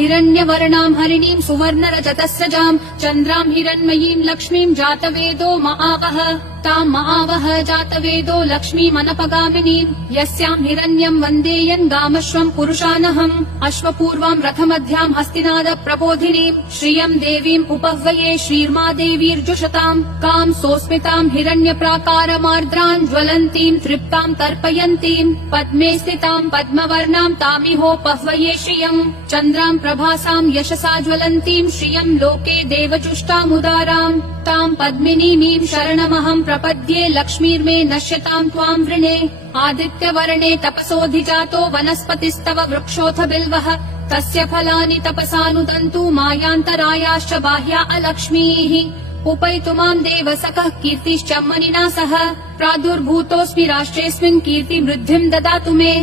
हिरण्यवर्णां हरिणीं सुवर्णरजतस्रजां चन्द्रां हिरण्मयीं लक्ष्मीं जातवेदो महावः तां महावः जातवेदो लक्ष्मीमनपगामिनीं यस्यां हिरण्यं वन्देयन् गामश्वं पुरुषानहम् अश्वपूर्वां रथमध्यां हस्तिनाद प्रबोधिनीं श्रियं देवीम् उपह्वये श्रीर्मादेवीर्जुषतां कां सोऽस्मितां हिरण्यप्राकारमार्द्रां ज्वलन्तीं तृप्तां तर्पयन्तीं पद्मे स्थितां पद्मवर्णां तामिहोपह्वये श्रियं चन्द्रां प्रभासां यशसा ज्वलन्तीं श्रियं लोके देवजुष्टामुदारां तां पद्मिनीमीं शरणमहं प्रपद्ये लक्ष्मीर्मे नश्यतां त्वां वृणे आदित्यवर्णे तपसोऽधिजातो वनस्पतिस्तव वृक्षोऽथ बिल्वः तस्य फलानि तपसानुदन्तु मायान्तरायाश्च बाह्या अलक्ष्मीः उपैतुमां देवसखः कीर्तिश्च मनिना सह प्रादुर्भूतोऽस्मि राष्ट्रेऽस्मिन् कीर्तिवृद्धिं ददातु मे।